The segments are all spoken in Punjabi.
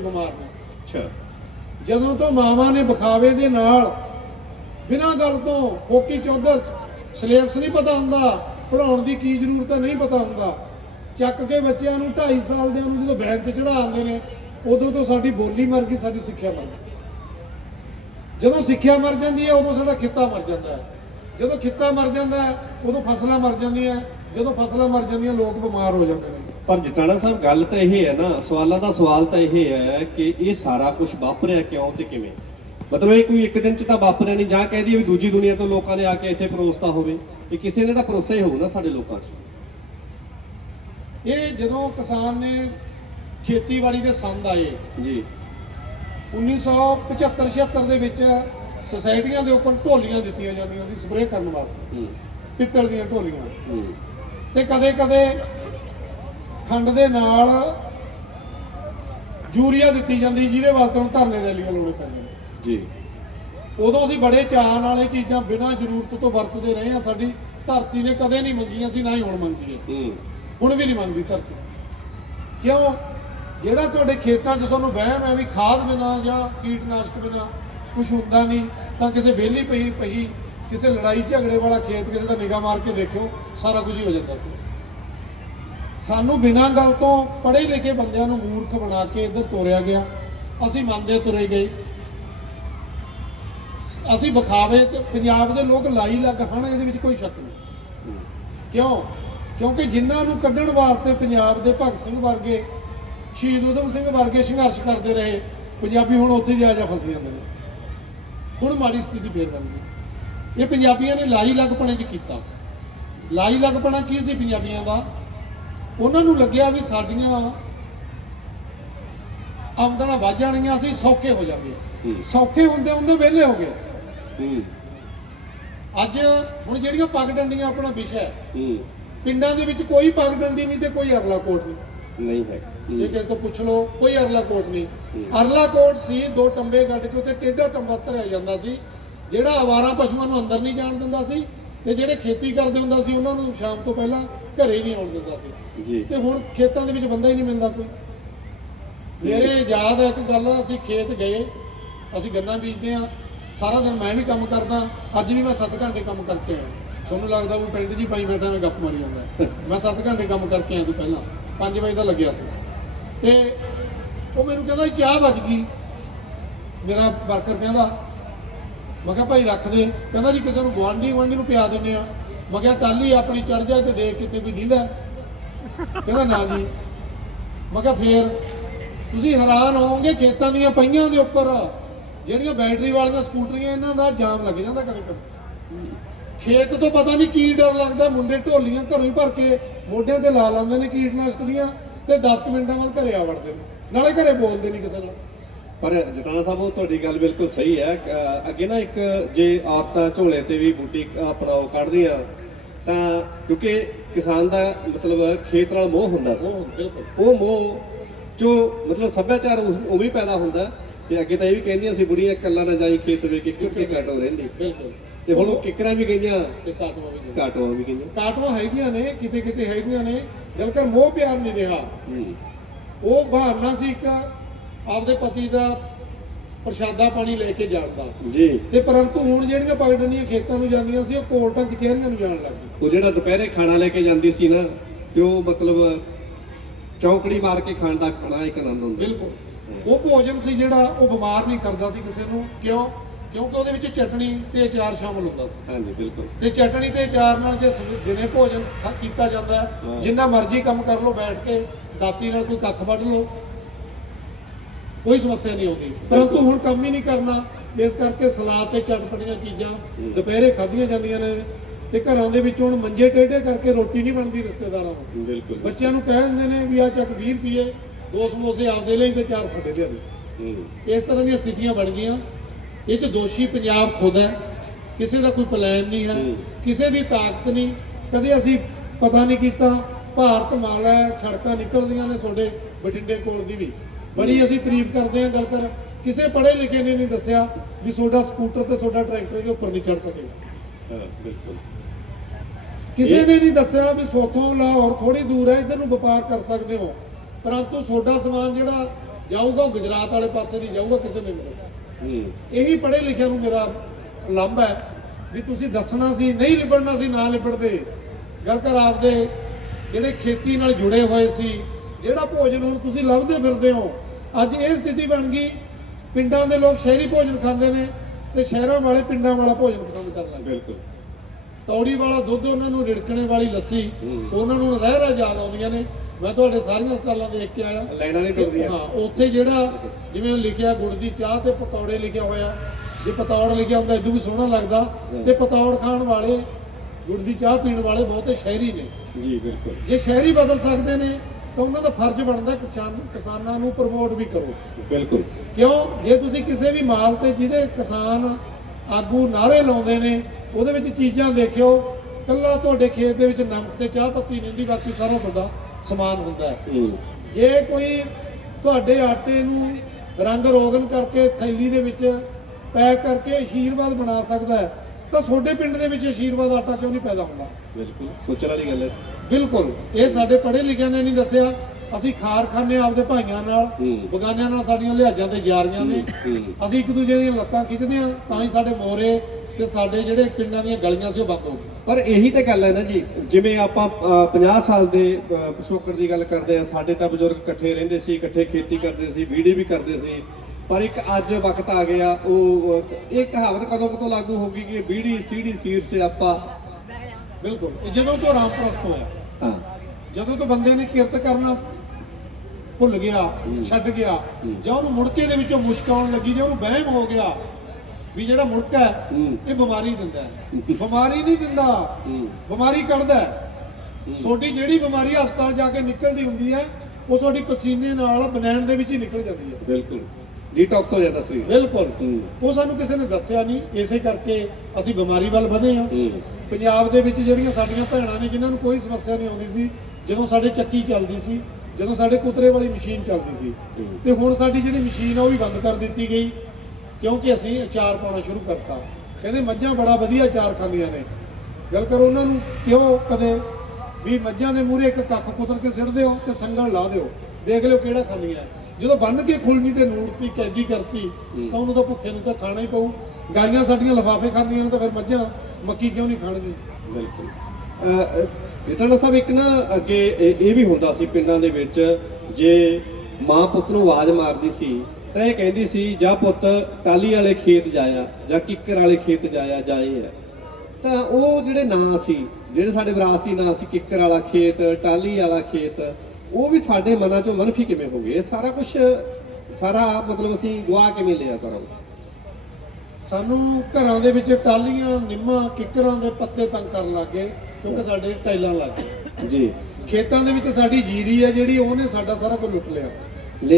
ਬਿਮਾਰ ਨੇ। ਅੱਛਾ। ਜਦੋਂ ਤੋਂ ਮਾਵਾਂ ਨੇ ਵਿਖਾਵੇ ਦੇ ਨਾਲ ਬਿਨਾਂ ਗੱਲ ਤੋਂ ਹੋਕੀ ਚੌਧਰ ਸਿਲੇਬਸ ਨਹੀਂ ਪਤਾ ਹੁੰਦਾ ਪੜਾਉਣ ਦੀ ਕੀ ਜ਼ਰੂਰਤ ਹੈ ਨਹੀਂ ਪਤਾ ਹੁੰਦਾ ਚੱਕ ਕੇ ਬੱਚਿਆਂ ਨੂੰ 2.5 ਸਾਲ ਦੇ ਨੂੰ ਜਦੋਂ ਬੈਂਚ ਚੜਾ ਆਉਂਦੇ ਨੇ ਉਦੋਂ ਤੋਂ ਸਾਡੀ ਬੋਲੀ ਮਰ ਗਈ ਸਾਡੀ ਸਿੱਖਿਆ ਮਰ ਗਈ। ਜਦੋਂ ਸਿੱਖਿਆ ਮਰ ਜਾਂਦੀ ਹੈ ਉਦੋਂ ਸਾਡਾ ਖਿੱਤਾ ਮਰ ਜਾਂਦਾ ਹੈ। ਜਦੋਂ ਖਿੱਤਾ ਮਰ ਜਾਂਦਾ ਹੈ ਉਦੋਂ ਫਸਲਾਂ ਮਰ ਜਾਂਦੀਆਂ ਜਦੋਂ ਫਸਲਾਂ ਮਰ ਜਾਂਦੀਆਂ ਲੋਕ ਬਿਮਾਰ ਹੋ ਜਾਂਦੇ ਨੇ। ਪਰ ਜਟਾਣਾ ਸਾਹਿਬ ਗੱਲ ਤਾਂ ਇਹ ਹੈ ਨਾ ਸਵਾਲਾਂ ਦਾ ਸਵਾਲ ਤਾਂ ਇਹ ਹੈ ਕਿ ਇਹ ਸਾਰਾ ਕੁਝ ਵਾਪਰਿਆ ਕਿਉਂ ਤੇ ਕਿਵੇਂ? ਮਤਲਬ ਇਹ ਕੋਈ ਇੱਕ ਦਿਨ ਚ ਤਾਂ ਵਾਪਰਿਆ ਨਹੀਂ ਜਾਂ ਕਹਿ ਦਈਏ ਵੀ ਦੂਜੀ ਦੁਨੀਆ ਤੋਂ ਲੋਕਾਂ ਨੇ ਆ ਕੇ ਇੱਥੇ ਪਰੋਸਤਾ ਹੋਵੇ ਇਹ ਕਿਸੇ ਨੇ ਤਾਂ ਭਰੋਸਾ ਹੀ ਹੋਊ ਨਾ ਸਾਡੇ ਲੋਕਾਂ 'ਚ। ਇਹ ਜਦੋਂ ਕਿਸਾਨ ਨੇ ਖੇਤੀਬਾੜੀ ਦੇ ਸੰਦ ਆਏ ਜੀ। 1975-76 ਦੇ ਵਿੱਚ ਸੁਸਾਇਟੀਆਂ ਦੇ ਉੱਪਰ ਢੋਲੀਆਂ ਦਿੱਤੀਆਂ ਜਾਂਦੀਆਂ ਸੀ ਸਪਰੇਅ ਕਰਨ ਵਾਸਤੇ। ਹੂੰ। ਪਿੱਤਲ ਦੀਆਂ ਢੋਲੀਆਂ। ਹੂੰ। ਤੇ ਕਦੇ-ਕਦੇ ਖੰਡ ਦੇ ਨਾਲ ਯੂਰੀਆ ਦਿੱਤੀ ਜਾਂਦੀ ਜਿਹਦੇ ਵਾਸਤੇ ਹੁਣ ਧਰਨੇ ਰੈਲੀਆਂ ਲਾਉਣੇ ਪੈਂਦੇ ਨੇ। ਜੀ। ਉਦੋਂ ਅਸੀਂ ਬੜੇ ਚਾਅ ਨਾਲ ਇਹ ਚੀਜ਼ਾਂ ਬਿਨਾਂ ਜ਼ਰੂਰਤ ਤੋਂ ਵਰਤਦੇ ਰਹੇ ਹਾਂ। ਸਾਡੀ ਧਰਤੀ ਨੇ ਕਦੇ ਨਹੀਂ ਮੰਗੀਆਂ ਸੀ ਨਾ ਹੀ ਹੁਣ ਮੰਗਦੀ ਹੈ। ਹੁਣ ਵੀ ਨਹੀਂ ਮੰਗਦੀ ਧਰਤੀ। ਕਿਉਂ? ਜਿਹੜਾ ਤੁਹਾਡੇ ਖੇਤਾਂ 'ਚ ਤੁਹਾਨੂੰ ਵਹਿਮ ਹੈ ਵੀ ਖਾਦ ਬਿਨਾ ਜਾਂ ਕੀਟਨਾਸ਼ਕ ਬਿਨਾ ਕੁਝ ਹੁੰਦਾ ਨਹੀਂ ਤਾਂ ਕਿਸੇ ਵਿਹਲੀ ਪਈ ਪਈ ਕਿਸੇ ਲੜਾਈ ਝਗੜੇ ਵਾਲਾ ਖੇਤ ਕਿਸੇ ਦਾ ਨਿਗਾਹ ਮਾਰ ਕੇ ਦੇਖਿਓ ਸਾਰਾ ਕੁਝ ਹੀ ਹੋ ਜਾਂਦਾ ਉੱਥੇ ਸਾਨੂੰ ਬਿਨਾਂ ਗੱਲ ਤੋਂ ਪੜ੍ਹੇ ਲਿਖੇ ਬੰਦਿਆਂ ਨੂੰ ਮੂਰਖ ਬਣਾ ਕੇ ਇੱਧਰ ਤੋਰਿਆ ਗਿਆ। ਅਸੀਂ ਮੰਨਦੇ ਤੁਰੇ ਗਏ। ਅਸੀਂ ਵਿਖਾਵੇ 'ਚ ਪੰਜਾਬ ਦੇ ਲੋਕ ਲਾਈ ਲੱਗ ਹਨ, ਇਹਦੇ ਵਿੱਚ ਕੋਈ ਸ਼ੱਕ ਨਹੀਂ। ਕਿਉਂ? ਕਿਉਂਕਿ ਜਿਨ੍ਹਾਂ ਨੂੰ ਕੱਢਣ ਵਾਸਤੇ ਪੰਜਾਬ ਦੇ ਭਗਤ ਸਿੰਘ ਵਰਗੇ, ਸ਼ਹੀਦ ਊਧਮ ਸਿੰਘ ਵਰਗੇ ਸੰਘਰਸ਼ ਕਰਦੇ ਰਹੇ, ਪੰਜਾਬੀ ਹੁਣ ਉੱਥੇ ਜਾ ਜਾ ਫਸ ਜਾਂਦੇ ਨੇ। ਹੁਣ ਮਾੜੀ ਸਥਿਤੀ ਫੇਰ ਬਣ ਗਈ। ਇਹ ਪੰਜਾਬੀਆਂ ਨੇ ਲਾਈ ਲੱਗਪਣੇ ਚ ਕੀਤਾ। ਲਾਈ ਲੱਗਪਣਾ ਕੀ ਸੀ ਪੰਜਾਬੀਆਂ ਦਾ? ਉਹਨਾਂ ਨੂੰ ਲੱਗਿਆ ਵੀ ਸਾਡੀਆਂ ਆਮਦਨਾਂ ਵੱਧ ਜਾਣਗੀਆਂ ਅਸੀਂ ਸੌਖੇ ਹੋ ਜਾਵਾਂਗੇ। ਸੌਖੇ ਹੁੰਦੇ ਹੁੰਦੇ ਵਿਹਲੇ ਹੋ ਗਏ। ਅੱਜ ਹੁਣ ਜਿਹੜੀਆਂ ਪੱਗ ਡੰਡੀਆਂ ਆਪਣਾ ਵਿਸ਼ਾ ਹੈ ਪਿੰਡਾਂ ਦੇ ਵਿੱਚ ਕੋਈ ਪੱਗ ਡੰਡੀ ਨਹੀਂ ਤੇ ਕੋਈ ਅਰਲਾ ਕੋਟ ਨਹੀਂ। ਨਹੀਂ ਹੈ। ਜੇ ਕਿਸੇ ਤੋਂ ਪੁੱਛ ਲਓ ਕੋਈ ਅਰਲਾ ਕੋਟ ਨਹੀਂ। ਅਰਲਾ ਕੋਟ ਸੀ ਦੋ ਟੰਬੇ ਗੱਡ ਕੇ ਉੱਤੇ ਟੇਢਾ ਟੰਬਾ ਧਰਿਆ ਜਾਂਦਾ ਸੀ ਜਿਹੜਾ ਆਵਾਰਾ ਪਸ਼ੂਆਂ ਨੂੰ ਅੰਦਰ ਨਹੀਂ ਜਾਣ ਦਿੰਦਾ ਸੀ ਤੇ ਜਿਹੜੇ ਖੇਤੀ ਕਰਦੇ ਹੁੰਦਾ ਸੀ ਉਹਨਾਂ ਨੂੰ ਸ਼ਾਮ ਤੋਂ ਪਹਿਲਾਂ ਘਰੇ ਹੀ ਨਹੀਂ ਆਉਣ ਦਿੰਦਾ ਸੀ। ਜੀ। ਤੇ ਹੁਣ ਖੇਤਾਂ ਦੇ ਵਿੱਚ ਬੰਦਾ ਹੀ ਨਹੀਂ ਮਿਲਦਾ ਕੋਈ। ਮੇਰੇ ਯਾਦ ਹੈ ਇੱਕ ਗੱਲ ਅਸੀਂ ਖੇਤ ਗਏ ਅਸੀਂ ਗੰਨਾ ਬੀਜਦੇ ਆ ਸਾਰਾ ਦਿਨ ਮੈਂ ਵੀ ਕੰਮ ਕਰਦਾ ਅੱਜ ਵੀ ਮੈਂ 7 ਘੰਟੇ ਕੰਮ ਕਰਕੇ ਆਇਆ। ਤੁਹਾਨੂੰ ਲੱਗਦਾ ਵੀ ਪਿੰਡ ਜੀ ਪਾਈ ਬੈਠਾ ਮੈਂ ਗੱਪ ਮਾਰੀ ਜਾਂਦਾ। ਮੈਂ 7 ਘੰਟੇ ਕੰਮ ਕਰਕੇ ਆਇਆ ਤੂੰ ਪਹਿਲਾਂ 5 ਵਜੇ ਦਾ ਲੱਗਿਆ ਸੀ। ਤੇ ਉਹ ਮੈਨੂੰ ਕਹਿੰਦਾ ਚਾਹ ਬਚ ਗਈ। ਮੇਰਾ ਵਰਕਰ ਕਹਿੰਦਾ ਮੈਂ ਕਿਹਾ ਭਾਈ ਰੱਖ ਦੇ। ਕਹਿੰਦਾ ਜੀ ਕਿਸੇ ਨੂੰ ਗੁਆਂਢੀ ਗੁਆਂਢੀ ਨੂੰ ਪਿਆ ਦਿੰਨੇ ਆ ਮੈਂ ਕਿਹਾ ਟਾਲੀ ਆਪਣੀ ਚੜ ਜਾਏ ਤੇ ਦੇਖ ਕਿਤੇ ਕੋਈ ਦਿੰਦਾ। ਕਹਿੰਦਾ ਨਾ ਜੀ। ਮੈਂ ਕਿਹਾ ਫੇਰ ਤੁਸੀਂ ਹੈਰਾਨ ਹੋਵੋਗੇ ਖੇਤਾਂ ਦੀਆਂ ਪਈਆਂ ਦੇ ਉੱਪਰ। ਜਿਹੜੀਆਂ ਬੈਟਰੀ ਵਾਲੀਆਂ ਸਕੂਟਰੀਆਂ ਇਹਨਾਂ ਦਾ ਜਾਮ ਲੱਗ ਜਾਂਦਾ ਕਦੇ ਕਦੇ। ਖੇਤ ਤੋਂ ਪਤਾ ਨਹੀਂ ਕੀ ਡਰ ਲੱਗਦਾ। ਮੁੰਡੇ ਢੋਲੀਆਂ ਘਰੋਂ ਹੀ ਭਰ ਕੇ ਮੋਢਿਆਂ ਤੇ ਲਾ ਲੈਂਦੇ ਨੇ ਕੀਟਨਾਸ਼ਕ ਦੀਆਂ ਤੇ 10 ਕੁ ਮਿੰਟਾਂ ਬਾਅਦ ਘਰੇ ਆ ਵੜਦੇ ਨੇ। ਨਾਲੇ ਘਰੇ ਬੋਲਦੇ ਨਹੀਂ ਕਿਸੇ ਨਾਲ। ਪਰ ਜਟਾਣਾ ਸਾਹਿਬ ਤੁਹਾਡੀ ਗੱਲ ਬਿਲਕੁਲ ਸਹੀ ਹੈ। ਅੱਗੇ ਨਾ ਇੱਕ ਜੇ ਔਰਤਾਂ ਝੋਲੇ ਤੇ ਵੀ ਬੂਟੀ ਉਹ ਕੱਢਦੀਆਂ ਤਾਂ ਕਿਉਂਕਿ ਕਿਸਾਨ ਦਾ ਮਤਲਬ ਖੇਤ ਨਾਲ ਮੋਹ ਹੁੰਦਾ ਸੀ। ਉਹ ਮੋਹ ਜੋ ਮਤਲਬ ਸੱਭਿਆਚਾਰ ਉਹ ਵੀ ਪੈਦਾ ਹੁੰਦਾ। ਤੇ ਅੱਗੇ ਤਾਂ ਇਹ ਵੀ ਕਹਿੰਦੀਆਂ ਸੀ ਬੁੜੀਆਂ ਕੱਲਾ ਨਾ ਜਾਈ ਖੇਤ ਵੇ ਕਿ ਕਿੱਥੇ ਕਾਟੋ ਰਹਿੰਦੀ। ਬਿਲਕੁਲ। ਤੇ ਹੁਣ ਉਹ ਕਿਕਰਾਂ ਵੀ ਗਈਆਂ। ਤੇ ਕਾਟਵਾ ਵੀ। ਕਾਟੋਆਂ ਵੀ ਗਈਆਂ। ਕਾਟਵਾ ਹੈਗੀਆਂ ਨੇ ਕਿਤੇ ਕਿਤੇ ਹੈਗੀਆਂ ਨੇ ਕਰ ਮੋਹ ਪਿਆਰ ਨਹੀਂ ਰਿਹਾ। ਉਹ ਬਹਾਨਾ ਸੀ ਇੱਕ ਆਪਦੇ ਪਤੀ ਦਾ ਪ੍ਰਸ਼ਾਦਾ ਪਾਣੀ ਲੈ ਕੇ ਜਾਣ ਦਾ। ਜੀ। ਤੇ ਪਰੰਤੂ ਹੁਣ ਜਿਹੜੀਆਂ ਪਗਡੰਡੀਆਂ ਖੇਤਾਂ ਨੂੰ ਜਾਂਦੀਆਂ ਸੀ ਉਹ ਕੋਰਟਾਂ ਕਚਹਿਰੀਆਂ ਨੂੰ ਜਾਣ ਲੱਗ ਗਈ ਉਹ ਜਿਹੜਾ ਦੁਪਹਿਰੇ ਖਾਣਾ ਲੈ ਕੇ ਜਾਂਦੀ ਸੀ ਨਾ ਤੇ ਉਹ ਮਤਲਬ ਚੌਂਕੜੀ ਮਾਰ ਕੇ ਖਾਣ ਦਾ ਬੜਾ ਇੱਕ ਆਨੰਦ ਹੁੰਦਾ। ਬਿਲਕੁਲ। ਉਹ ਭੋਜਨ ਸੀ ਜਿਹੜਾ ਉਹ ਬਿਮਾਰ ਨਹੀਂ ਕਰਦਾ ਸੀ ਕਿਸੇ ਨੂੰ। ਕਿਉਂ? ਕਿਉਂਕਿ ਉਹਦੇ ਵਿੱਚ ਚਟਣੀ ਤੇ ਅਚਾਰ ਸ਼ਾਮਲ ਹੁੰਦਾ ਸੀ। ਹਾਂਜੀ ਬਿਲਕੁਲ। ਤੇ ਚਟਣੀ ਤੇ ਅਚਾਰ ਨਾਲ ਜੇ ਦਿਨੇ ਭੋਜਨ ਕੀਤਾ ਜਾਂਦਾ। ਜਿੰਨਾ ਮਰਜ਼ੀ ਕੰਮ ਕਰ ਲਓ ਬੈਠ ਕੇ ਦਾਤੀ ਨਾਲ ਕੋਈ ਕੱਖ ਵੱਢ ਲਓ ਕੋਈ ਸਮੱਸਿਆ ਨਹੀਂ ਆਉਂਦੀ। ਪਰੰਤੂ ਹੁਣ ਕੰਮ ਹੀ ਨਹੀਂ ਕਰਨਾ। ਇਸ ਕਰਕੇ ਸਲਾਦ ਤੇ ਚਟਪਟੀਆਂ ਚੀਜ਼ਾਂ ਦੁਪਹਿਰੇ ਖਾਧੀਆਂ ਜਾਂਦੀਆਂ ਨੇ ਤੇ ਘਰਾਂ ਦੇ ਵਿੱਚ ਹੁਣ ਮੰਜੇ ਟੇਢੇ ਕਰਕੇ ਰੋਟੀ ਨਹੀਂ ਬਣਦੀ ਰਿਸ਼ਤੇਦਾਰਾਂ ਨੂੰ। ਬਿਲਕੁਲ ਬੱਚਿਆਂ ਨੂੰ ਕਹਿ ਦਿੰਦੇ ਨੇ ਵੀ ਆ ਚੱਕ 20 ਰੁਪਏ ਦੋ ਸਮੋਸੇ ਆਪਦੇ ਲਈ ਤੇ ਚਾਰ ਸਾਡੇ ਲਈ। ਹੂੰ। ਇਸ ਤਰ੍ਹਾਂ ਦੀਆਂ ਸਥਿਤੀਆਂ ਬਣ ਗਈਆਂ। ਇਹ ਚ ਦੋਸ਼ੀ ਪੰਜਾਬ ਖੁਦ ਹੈ। ਕਿਸੇ ਦਾ ਕੋਈ ਪਲਾਨ ਨਹੀਂ ਹੈ। ਕਿਸੇ ਦੀ ਤਾਕਤ ਨਹੀਂ। ਕਦੇ ਅਸੀਂ ਪਤਾ ਨਹੀਂ ਕੀਤਾ ਭਾਰਤ ਮਾਲ ਸੜਕਾਂ ਨਿਕਲਦੀਆਂ ਨੇ ਤੁਹਾਡੇ ਬਠਿੰਡੇ ਕੋਲ ਦੀ ਵੀ। ਬੜੀ ਅਸੀਂ ਤਾਰੀਫ ਕਰਦੇ ਹਾਂ ਗੱਲ ਕਰ। ਕਿਸੇ ਪੜ੍ਹੇ ਲਿਖੇ ਨੇ ਨਹੀਂ ਦੱਸਿਆ ਵੀ ਤੁਹਾਡਾ ਸਕੂਟਰ ਤੇ ਤੁਹਾਡਾ ਟਰੈਕਟਰ ਦੇ ਉੱਪਰ ਨਹੀਂ ਚੜ ਸਕੇਗਾ। ਹਾਂ ਬਿਲਕੁਲ। ਕਿਸੇ ਨੇ ਨਹੀਂ ਦੱਸਿਆ ਵੀ ਸੋਥੋਂ ਲਾਹੌਰ ਥੋੜੀ ਦੂਰ ਹੈ ਇੱਧਰ ਨੂੰ ਵਪਾਰ ਕਰ ਸਕਦੇ ਹੋ। ਪਰੰਤੂ ਤੁਹਾਡਾ ਸਮਾਨ ਜਿਹੜਾ ਜਾਊਗਾ ਉਹ ਗੁਜਰਾਤ ਵਾਲੇ ਪਾਸੇ ਦੀ ਜਾਊਗਾ ਕਿਸੇ ਨੇ ਨਹੀਂ ਦੱਸਿਆ। ਹੂੰ। ਇਹੀ ਪੜ੍ਹੇ ਲਿਖਿਆ ਨੂੰ ਮੇਰਾ ਲੰਬ ਹੈ ਵੀ ਤੁਸੀਂ ਦੱਸਣਾ ਸੀ ਨਹੀਂ ਲਿਬੜਨਾ ਸੀ ਨਾ ਲਿਬੜਦੇ। ਗੱਲ ਕਰ ਆਪਦੇ ਜਿਹੜੇ ਖੇਤੀ ਨਾਲ ਜੁੜੇ ਹੋਏ ਸੀ ਜਿਹੜਾ ਭੋਜਨ ਹੁਣ ਤੁਸੀਂ ਲੱਭਦੇ ਫਿਰਦੇ ਹੋ ਅੱਜ ਇਹ ਸਥਿਤੀ ਬਣ ਗਈ ਪਿੰਡਾਂ ਦੇ ਲੋਕ ਸ਼ਹਿਰੀ ਭੋਜਨ ਖਾਂਦੇ ਨੇ ਤੇ ਸ਼ਹਿਰਾਂ ਵਾਲੇ ਪਿੰਡਾਂ ਵਾਲਾ ਭੋਜਨ ਪਸੰਦ ਕਰਨ ਲੱਗ ਬਿਲਕੁਲ। ਤੌੜੀ ਵਾਲਾ ਦੁੱਧ ਉਹਨਾਂ ਨੂੰ ਰਿੜਕਣੇ ਵਾਲੀ ਲੱਸੀ। ਉਹਨਾਂ ਨੂੰ ਰਹਿ ਰਹਿ ਯਾਦ ਆਉਂਦੀਆਂ ਨੇ। ਮੈਂ ਤੁਹਾਡੇ ਸਾਰੀਆਂ ਸਟਾਲਾਂ ਦੇਖ ਕੇ ਆਇਆ। ਲੈਣਾ ਨਹੀਂ ਟੁੱਟਦੀਆਂ। ਹਾਂ ਉੱਥੇ ਜਿਹੜਾ ਜਿਵੇਂ ਲਿਖਿਆ ਗੁੜ ਦੀ ਚਾਹ ਤੇ ਪਕੌੜੇ ਲਿਖਿਆ ਹੋਇਆ ਜੇ ਪਤੌੜ ਲਿਖਿਆ ਹੁੰਦਾ ਇਦੋਂ ਵੀ ਸੋਹਣਾ ਲੱਗਦਾ। ਤੇ ਪਤੌੜ ਖਾਣ ਵਾਲੇ ਗੁੜ ਦੀ ਚਾਹ ਪੀਣ ਵਾਲੇ ਬਹੁਤੇ ਸ਼ਹਿਰੀ ਨੇ। ਜੀ ਬਿਲਕੁਲ। ਜੇ ਸ਼ਹਿਰੀ ਬਦਲ ਸਕਦੇ ਨੇ ਤਾਂ ਉਹਨਾਂ ਦਾ ਫਰਜ਼ ਬਣਦਾ ਕਿਸਾਨ ਕਿਸਾਨਾਂ ਨੂੰ ਪ੍ਰਮੋਟ ਵੀ ਕਰੋ। ਬਿਲਕੁਲ। ਕਿਉਂ? ਜੇ ਤੁਸੀਂ ਕਿਸੇ ਵੀ ਮਾਲ ਤੇ ਜਿਹਦੇ ਕਿਸਾਨ ਆਗੂ ਨਾਰੇ ਲਾਉਂਦੇ ਨੇ ਉਹਦੇ ਵਿੱਚ ਚੀਜ਼ਾਂ ਦੇਖਿਓ ਕੱਲਾ ਤੁਹਾਡੇ ਖੇਤ ਦੇ ਵਿੱਚ ਨਮਕ ਤੇ ਚਾਹ ਪੱਤੀ ਨਹੀਂ ਹੁੰਦੀ ਬਾਕੀ ਸਾਰਾ ਤੁਹਾਡਾ ਸਮਾਨ ਹੁੰਦਾ ਹੈ। ਜੇ ਕੋਈ ਤੁਹਾਡੇ ਆਟੇ ਨੂੰ ਰੰਗ ਰੋਗਨ ਕਰਕੇ ਥੈਲੀ ਦੇ ਵਿੱਚ ਪੈਕ ਕਰਕੇ ਆਸ਼ੀਰਵਾਦ ਬਣਾ ਸਕਦਾ ਹੈ ਤਾਂ ਤੁਹਾਡੇ ਪਿੰਡ ਦੇ ਵਿੱਚ ਆਸ਼ੀਰਵਾਦ ਆਟਾ ਕਿਉਂ ਨਹੀਂ ਪੈਦਾ ਹੁੰਦਾ? ਬਿਲਕੁਲ। ਸੋਚਣ ਵਾਲੀ ਗੱਲ ਹੈ। ਬਿਲਕੁਲ। ਇਹ ਸਾਡੇ ਪੜ੍ਹੇ ਲਿਖਿਆਂ ਨੇ ਨਹੀਂ ਦੱਸਿਆ। ਅਸੀਂ ਖਾਰ ਖਾਂਦੇ ਹਾਂ ਆਪਦੇ ਭਾਈਆਂ ਨਾਲ। ਬਗਾਨਿਆਂ ਨਾਲ ਸਾਡੀਆਂ ਲਿਹਾਜ਼ਾਂ ਤੇ ਯਾਰੀਆਂ ਨੇ। ਅਸੀਂ ਇੱਕ ਦੂਜੇ ਦੀਆਂ ਲੱਤਾਂ ਖਿੱਚਦੇ ਹਾਂ ਤਾਂ ਹੀ ਸਾਡੇ ਮੋਰੇ ਤੇ ਸਾਡੇ ਜਿਹੜੇ ਪਿੰਡਾਂ ਦੀਆਂ ਗਲੀਆਂ ਸੀ ਉਹ ਬੰਦ ਹੋ ਗਈਆਂ। ਪਰ ਇਹੀ ਤਾਂ ਗੱਲ ਹੈ ਨਾ ਜੀ ਜਿਵੇਂ ਆਪਾਂ ਅ, 50 ਸਾਲ ਦੇ ਪਿਛੋਕੜ ਦੀ ਗੱਲ ਕਰਦੇ ਆ ਸਾਡੇ ਤਾਂ ਬਜ਼ੁਰਗ ਇਕੱਠੇ ਰਹਿੰਦੇ ਸੀ ਇਕੱਠੇ ਖੇਤੀ ਕਰਦੇ ਸੀ ਵੀੜੀ ਵੀ ਕਰਦੇ ਸੀ। ਪਰ ਇੱਕ ਅੱਜ ਵਕਤ ਆ ਗਿਆ ਉਹ ਇਹ ਕਹਾਵਤ ਕਦੋਂ ਕਦੋਂ ਲਾਗੂ ਹੋ ਗਈ ਕਿ ਬੀੜੀ ਸੀੜੀ ਸੀਰ ਸੇ ਆਪਾਂ ਬਿਲਕੁਲ। ਇਹ ਜਦੋਂ ਤੋਂ ਰਾਮਪ੍ਰਸਤ ਹੋਇਆ ਹਾਂ। ਜਦੋਂ ਤੋਂ ਬੰਦੇ ਨੇ ਕਿਰਤ ਕਰਨਾ ਭੁੱਲ ਗਿਆ ਛੱਡ ਗਿਆ ਜਾਂ ਉਹਨੂੰ ਮੁੜਕੇ ਦੇ ਵਿੱਚੋਂ ਮੁਸ਼ਕ ਆਉਣ ਲੱਗੀ ਜਾਂ ਉਹਨੂੰ ਵਹਿਮ ਹੋ ਗਿਆ ਵੀ ਜਿਹੜਾ ਮੁੜਕਾ ਹੈ। ਇਹ ਬਿਮਾਰੀ ਦਿੰਦਾ ਹੈ। ਬਿਮਾਰੀ ਨਹੀਂ ਦਿੰਦਾ ਬਿਮਾਰੀ ਕੱਢਦਾ ਤੁਹਾਡੀ ਜਿਹੜੀ ਬਿਮਾਰੀ ਹਸਪਤਾਲ ਜਾ ਕੇ ਨਿਕਲਦੀ ਹੁੰਦੀ ਹੈ ਉਹ ਤੁਹਾਡੀ ਪਸੀਨੇ ਨਾਲ ਬਨੈਣ ਦੇ ਵਿੱਚ ਹੀ ਨਿਕਲ ਜਾਂਦੀ ਹੈ। ਬਿਲਕੁਲ। ਡੀਟੌਕਸ ਹੋ ਜਾਂਦਾ ਸਰੀਰ। ਬਿਲਕੁਲ। ਉਹ ਸਾਨੂੰ ਕਿਸੇ ਨੇ ਦੱਸਿਆ ਨਹੀਂ ਇਸੇ ਕਰਕੇ ਅਸੀਂ ਬਿਮਾਰੀ ਵੱਲ ਵਧੇ ਹੂੰ। ਪੰਜਾਬ ਦੇ ਵਿੱਚ ਜਿਹੜੀਆਂ ਸਾਡੀਆਂ ਭੈਣਾਂ ਨੇ, ਜਿਨ੍ਹਾਂ ਨੂੰ ਕੋਈ ਸਮੱਸਿਆ ਨਹੀਂ ਆਉਂਦੀ ਸੀ, ਜਦੋਂ ਸਾਡੇ ਚੱਕੀ ਚੱਲਦੀ ਸੀ, ਜਦੋਂ ਸਾਡੇ ਕੁਤਰੇ ਵਾਲੀ ਮਸ਼ੀਨ ਚੱਲਦੀ ਸੀ ਹੂੰ। ਤੇ ਹੁਣ ਸਾਡੀ ਜਿਹੜੀ ਮਸ਼ੀਨ ਆ, ਉਹ ਵੀ ਬੰਦ ਕਰ ਦਿੱਤੀ ਗਈ, ਕਿਉਂਕਿ ਅਸੀਂ ਅਚਾਰ ਪਾਉਣਾ ਸ਼ੁਰੂ ਕਰਤਾ। ਕਹਿੰਦੇ ਮੱਝਾਂ ਬੜਾ ਵਧੀਆ ਅਚਾਰ ਖਾਂਦੀਆਂ ਨੇ। ਗੱਲ ਕਰੋ ਉਹਨਾਂ ਨੂੰ, ਕਿਉਂ ਕਦੇ ਵੀ ਮੱਝਾਂ ਦੇ ਮੂਹਰੇ ਇੱਕ ਕੱਖ ਕੁਤਰ ਕੇ ਸਿੱਟ ਦਿਓ ਤੇ ਸੰਗਲ ਲਾ ਦਿਓ। ਦੇਖ ਲਿਓ ਕਿਹੜਾ ਖਾਂਦੀਆਂ ਜਦੋਂ ਬੰਨ ਕੇ ਖੁਲਣੀ ਤੇ ਨੂੜਤੀ ਕੈਦੀ ਕਰਤੀ, ਤਾਂ ਉਹਨੂੰ ਤਾਂ ਭੁੱਖੇ ਨੂੰ ਤਾਂ ਖਾਣਾ ਹੀ ਪਊ। ਗਾਈਆਂ ਸਾਡੀਆਂ ਲਫਾਫੇ ਖਾਂਦੀਆਂ ਨੇ ਤਾਂ ਫਿਰ ਮੱਝਾਂ ਮੱਕੀ ਕਿਉਂ ਨਹੀਂ ਖਾਣਗੇ? ਬਿਲਕੁਲ। ਇਤਨਾ ਸਾਹਿਬ ਇੱਕ ਨਾ ਅੱਗੇ ਇਹ ਵੀ ਹੁੰਦਾ ਸੀ ਪਿੰਡਾਂ ਦੇ ਵਿੱਚ, ਜੇ ਮਾਂ ਪੁੱਤ ਨੂੰ ਆਵਾਜ਼ ਮਾਰਦੀ ਸੀ, ਤਾਂ ਇਹ ਕਹਿੰਦੀ ਸੀ, ਜਾ ਪੁੱਤ ਟਾਲੀ ਵਾਲੇ ਖੇਤ ਜਾਇਆ, ਜਾਂ ਕਿੱਕਰ ਵਾਲੇ ਖੇਤ ਜਾਇਆ, ਜਾਏ ਹੈ। ਤਾਂ ਉਹ ਜਿਹੜੇ ਨਾਂ ਸੀ, ਜਿਹੜੇ ਸਾਡੇ ਵਿਰਾਸਤੀ ਨਾਂ ਸੀ, ਕਿੱਕਰ ਵਾਲਾ ਖੇਤ ਟਾਲੀ ਵਾਲਾ ਖੇਤ, ਉਹ ਵੀ ਸਾਡੇ ਮਨਾਂ ਚੋਂ ਮਨਫੀ ਕਿਵੇਂ ਹੋ ਗਏ? ਸਾਰਾ ਕੁਝ ਸਾਰਾ ਮਤਲਬ ਅਸੀਂ ਗਵਾ ਕਿਵੇਂ ਲਿਆ ਸਾਰਾ ਸਾਨੂੰ ਘਰਾਂ ਦੇ ਵਿੱਚ ਟਾਲੀਆਂ ਨਿੰਮਾਂ ਕਿੱਕਰਾਂ ਦੇ ਪੱਤੇ ਤੰਗ ਕਰਨ ਲੱਗੇ ਕਿਉਂਕਿ ਸਾਡੇ ਟਾਈਲਾਂ ਲੱਗ ਗਈਆਂ। ਜੀ। ਖੇਤਾਂ ਦੇ ਵਿੱਚ ਸਾਡੀ ਜੀਰੀ ਹੈ ਜਿਹੜੀ ਉਹਨੇ ਸਾਡਾ ਸਾਰਾ ਕੁਝ ਲੁੱਟ ਲਿਆ।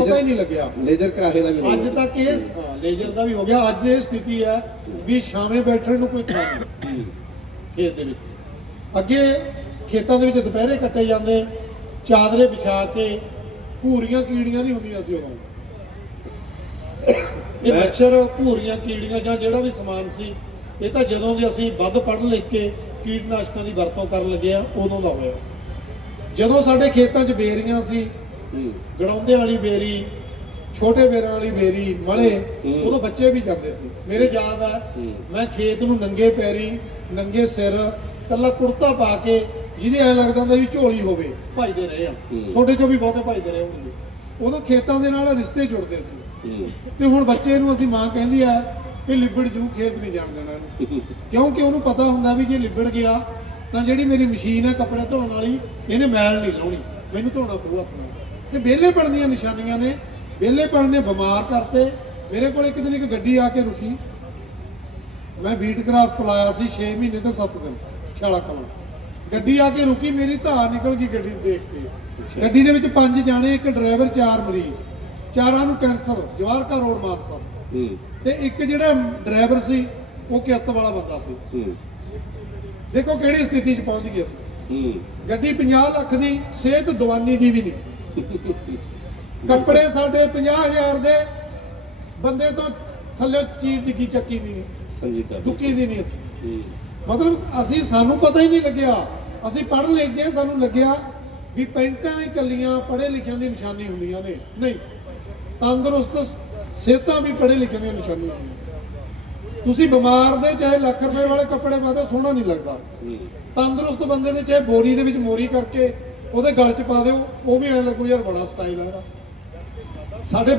ਪਤਾ ਹੀ ਨਹੀਂ ਲੱਗਿਆ। ਲੇਜ਼ਰ ਕਰਾਹੇ ਦਾ ਵੀ ਅੱਜ ਤੱਕ ਇਹ ਲੇਜ਼ਰ ਦਾ ਵੀ ਹੋ ਗਿਆ। ਅੱਜ ਇਹ ਸਥਿਤੀ ਹੈ ਵੀ ਛਾਵੇਂ ਬੈਠਣ ਨੂੰ ਕੋਈ ਥਾਂ ਨਹੀਂ। ਖੇਤ ਦੇ ਵਿੱਚ। ਅੱਗੇ ਖੇਤਾਂ ਦੇ ਵਿੱਚ ਦੁਪਹਿਰੇ ਕੱਟੇ ਜਾਂਦੇ। ਚਾਦਰੇ ਵਿਛਾ ਕੇ ਭੂਰੀਆਂ ਕੀੜੀਆਂ ਨਹੀਂ ਹੁੰਦੀਆਂ ਸੀ ਉਦੋਂ। ਇਹ ਮੱਛਰ ਭੂਰੀਆਂ ਕੀੜੀਆਂ ਜਾਂ ਜਿਹੜਾ ਵੀ ਸਮਾਨ ਸੀ ਇਹ ਤਾਂ ਜਦੋਂ ਦੇ ਅਸੀਂ ਵੱਧ ਪੜ੍ਹ ਲਿਖ ਕੇ ਕੀਟਨਾਸ਼ਕਾਂ ਦੀ ਵਰਤੋਂ ਕਰਨ ਲੱਗੇ ਆ ਉਦੋਂ ਦਾ ਹੋਇਆ ਜਦੋਂ ਸਾਡੇ ਖੇਤਾਂ 'ਚ ਬੇਰੀਆਂ ਸੀ ਗੜਾਉਂਦੇ ਵਾਲੀ ਬੇਰੀ ਛੋਟੇ ਬੇਰਾਂ ਵਾਲੀ ਬੇਰੀ ਮਲੇ। ਉਦੋਂ ਬੱਚੇ ਵੀ ਜਾਂਦੇ ਸੀ ਮੇਰੇ ਯਾਦ ਆ। ਮੈਂ ਖੇਤ ਨੂੰ ਨੰਗੇ ਪੈਰੀ ਨੰਗੇ ਸਿਰ ਕੱਲਾ ਕੁੜਤਾ ਪਾ ਕੇ ਜਿਹਦੇ ਐ ਲੱਗਦਾ ਹੁੰਦਾ ਵੀ ਝੋਲੀ ਹੋਵੇ ਭਜਦੇ ਰਹੇ ਆ। ਛੋਟੇ ਚੋਂ ਵੀ ਬਹੁਤੇ ਭਜਦੇ ਰਹੇ ਹੋਣਗੇ ਉਦੋਂ ਖੇਤਾਂ ਦੇ ਨਾਲ ਰਿਸ਼ਤੇ ਜੁੜਦੇ ਸੀ ਤੇ ਹੁਣ ਬੱਚੇ ਨੂੰ ਅਸੀਂ ਮਾਂ ਕਹਿੰਦੀ ਆ ਕਿ ਲਿਬੜ ਜੂ ਖੇਤ ਨਹੀਂ ਜਾਣ ਦੇਣਾ ਇਹਨੂੰ। ਕਿਉਂਕਿ ਉਹਨੂੰ ਪਤਾ ਹੁੰਦਾ ਵੀ ਜੇ ਲਿਬੜ ਗਿਆ ਤਾਂ ਜਿਹੜੀ ਮੇਰੀ ਮਸ਼ੀਨ ਹੈ ਕੱਪੜੇ ਧੋਣ ਵਾਲੀ ਇਹਨੇ ਮੈਲ ਨਹੀਂ ਲਾਉਣੀ। ਮੈਨੂੰ ਧੋਣਾ ਪਊ ਆਪਣਾ। ਤੇ ਵਿਹਲੇ ਦੀਆਂ ਨਿਸ਼ਾਨੀਆਂ ਨੇ। ਵਿਹਲੇ ਨੇ ਬਿਮਾਰ ਕਰਤੇ। ਮੇਰੇ ਕੋਲ ਇੱਕ ਦਿਨ ਇੱਕ ਗੱਡੀ ਆ ਕੇ ਰੁਕੀ। ਮੈਂ ਬੀਟ ਕਰਾਸ ਪਲਾਇਆ ਸੀ 6 ਮਹੀਨੇ ਤੇ 7 ਦਿਨ। ਖਿਆਲਾ ਕਲਾਂ ਗੱਡੀ ਆ ਕੇ ਰੁਕੀ ਮੇਰੀ ਧਾਰ ਨਿਕਲ ਗਈ ਗੱਡੀ ਦੇਖ ਕੇ। ਗੱਡੀ ਦੇ ਵਿੱਚ ਪੰਜ ਜਾਣੇ ਇੱਕ ਡਰਾਈਵਰ ਚਾਰ ਮਰੀਜ਼। ਚਾਰਾਂ ਨੂੰ ਕੈਂਸਰ ਜਵਾਰਕਾ ਰੋਡ ਮਾਨਸਾ ਹੂੰ। ਤੇ ਇੱਕ ਜਿਹੜਾ ਡਰਾਈਵਰ ਸੀ ਉਹ ਕਿੱਤ ਵਾਲਾ ਬੰਦਾ ਸੀ। ਹੂੰ। ਦੇਖੋ ਕਿਹੜੀ ਸਥਿਤੀ 'ਚ ਪਹੁੰਚ ਗਈ ਅਸੀਂ। ਹੂੰ। ਗੱਡੀ 50 ਲੱਖ ਦੀ ਸਿਹਤ ਦਵਾਨੀ ਦੀ ਵੀ ਨਹੀਂ। ਕੱਪੜੇ ਸਾਡੇ 50000 ਦੇ ਬੰਦੇ ਤੋਂ ਥੱਲੇ ਚੀਰ ਡਿੱਗੀ ਚੱਕੀ ਦੀ ਨਹੀਂ। ਸੰਜੀਤਾ ਦੁੱਕੀ ਦੀ ਨਹੀਂ ਅਸੀਂ। ਹੂੰ। ਮਤਲਬ ਅਸੀਂ ਸਾਨੂੰ ਪਤਾ ਹੀ ਨਹੀਂ ਲੱਗਿਆ। ਅਸੀਂ ਪੜ੍ਹ ਗਏ ਸਾਨੂੰ ਲੱਗਿਆ ਵੀ ਪੈਂਟਾਂ ਹੀ ਕੱਲੀਆਂ ਪੜ੍ਹੇ ਲਿਖਿਆਂ ਦੀ ਨਿਸ਼ਾਨੀ ਹੁੰਦੀਆਂ ਨੇ। ਨਹੀਂ। ਤੰਦਰੁਸਤ ਸਿਹਤਾਂ ਵੀ ਪੜ੍ਹੇ ਲਿਖੇ ਦੀਆਂ ਨਿਸ਼ਾਨੀਆਂ ਹੁੰਦੀਆਂ। ਤੁਸੀਂ ਬਿਮਾਰ ਦੇ ਚਾਹੇ ਲੱਖ ਰੁਪਏ ਵਾਲੇ ਕੱਪੜੇ ਪਾਦੇ ਸੋਹਣਾ ਨਹੀਂ ਲੱਗਦਾ। ਤੰਦਰੁਸਤ ਬੰਦੇ ਦੇ ਚਾਹੇ ਬੋਰੀ ਦੇ ਵਿੱਚ ਮੋਰੀ ਕਰਕੇ ਉਹਦੇ ਗਲ 'ਚ ਪਾ ਦਿਓ, ਉਹ ਵੀ ਐਂ ਲੱਗੂ ਯਾਰ ਬੜਾ ਸਟਾਈਲ ਆ ਇਹਦਾ। ਸਾਡੇ